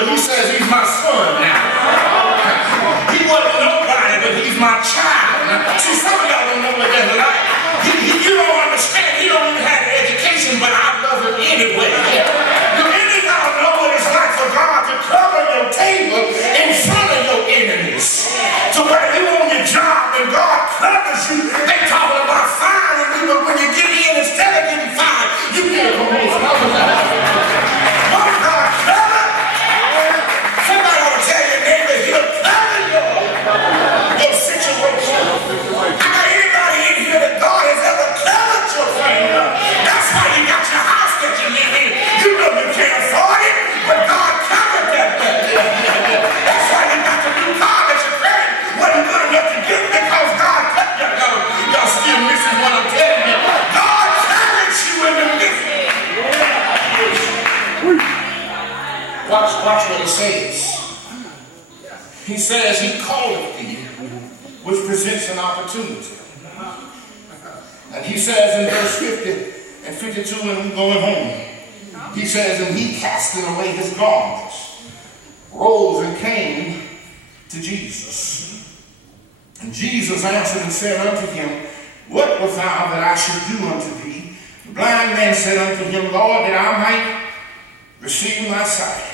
but he says he's my son now. He wasn't nobody, but he's my child. Now, see, some of y'all don't know what that's like. You don't understand. He don't even have the education, but I love him anyway. Do any of y'all know what it's like for God to cover your table in front of your enemies? So when you're on your job and God covers you, they talking about firing you, but when you get in, instead of getting fired, you get a promotion. What God covered? Somebody ought to tell your neighbor, he'll cover your situation. I got anybody in here that God has ever covered your family. That's why you got your house that you live in. You know you can't afford it, but God covered that thing. That's why you got the new car that your credit wasn't good enough to get because God covered you. Y'all still missing what I'm telling you. God covered you in the midst. Watch what he says. He says he calleth thee, which presents an opportunity. And he says in verse 50 and 52, and we're going home, he says, and he casting away his garments, rose and came to Jesus. And Jesus answered and said unto him, what wilt thou that I should do unto thee? The blind man said unto him, Lord, that I might receive my sight.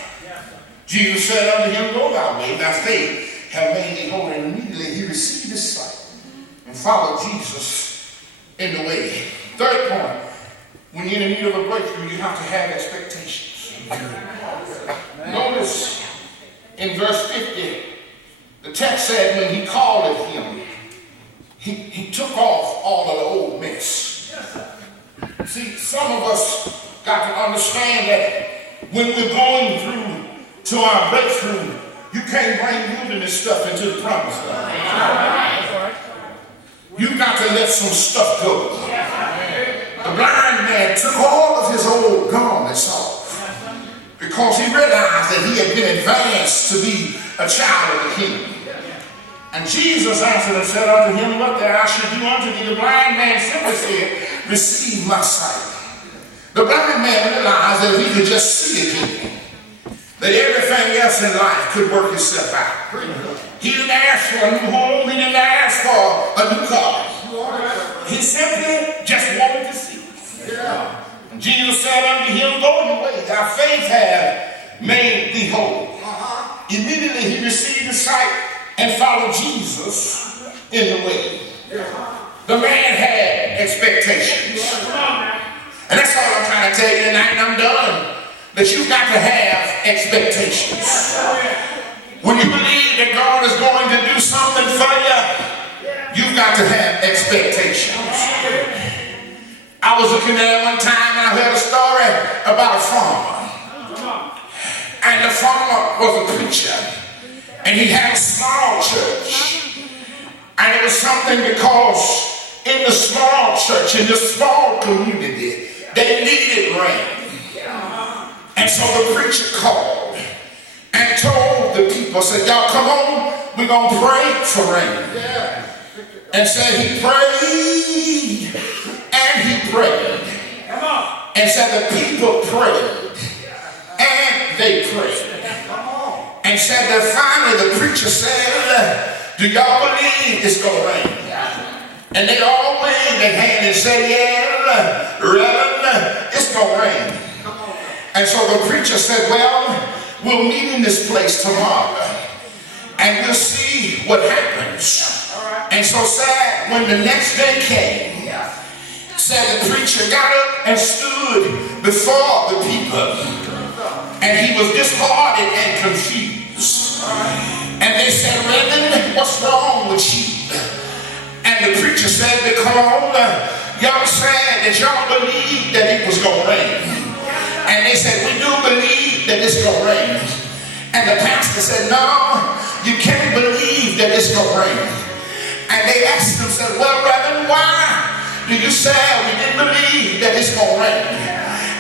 Jesus said unto him, go thy way, thy faith have made thee whole. And immediately he received his sight and followed Jesus in the way. Third point, when you're in the need of a breakthrough, you have to have expectations. Notice in verse 50, the text said when he called at him, he took off all of the old mess. See, some of us got to understand that when we're going through to our breakthrough, you can't bring wilderness stuff into the promised land. You got to let some stuff go. The blind man took all of his old garments off because he realized that he had been advanced to be a child of the king. And Jesus answered and said unto him, what that I should do unto thee? The blind man simply said, receive my sight. The blind man realized that if he could just see again, that everything else in life could work itself out. He didn't ask for a new home. He didn't ask for a new car. He simply just wanted to see. And Jesus said unto him, go your way, thy faith hath made thee whole. Immediately he received his sight and followed Jesus in the way. The man had expectations. And that's all I'm trying to tell you tonight, and I'm done. That you've got to have expectations. When you believe that God is going to do something for you, you've got to have expectations. I was looking at one time and I heard a story about a farmer. And the farmer was a preacher. And he had a small church. And it was something because in the small church, in the small community, they needed rain. And so the preacher called and told the people, said, y'all come on, we're going to pray for rain. And said he prayed and he prayed. And said the people prayed and they prayed. And said that finally the preacher said, do y'all believe it's going to rain? And they all waved their hand and said, yeah, Reverend, it's going to rain. And so the preacher said, well, we'll meet in this place tomorrow and we'll see what happens. And so said when the next day came, said the preacher got up and stood before the people and he was disheartened and confused. And they said, Reverend, what's wrong with you? And the preacher said, because y'all said that y'all believed that it was going to rain. And they said, we do believe that it's going to rain. And the pastor said, no, you can't believe that it's going to rain. And they asked him, said, well, Reverend, why do you say we didn't believe that it's going to rain?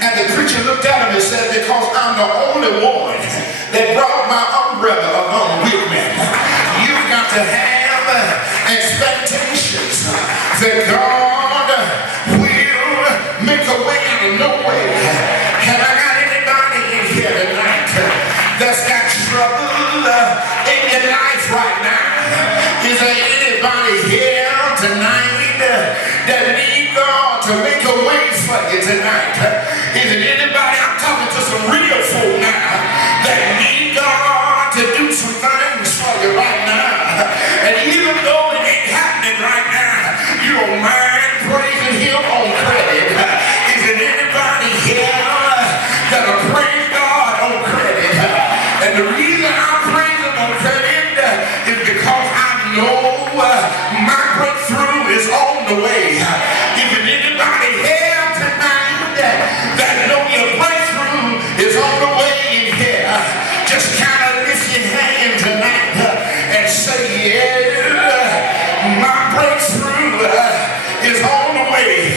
And the preacher looked at him and said, because I'm the only one that brought my umbrella along with me. You've got to have expectations that God will make a way out of no way. Have I got anybody in here tonight that's got life right now. Is there anybody here tonight that need God to make a way for you tonight? Is it anybody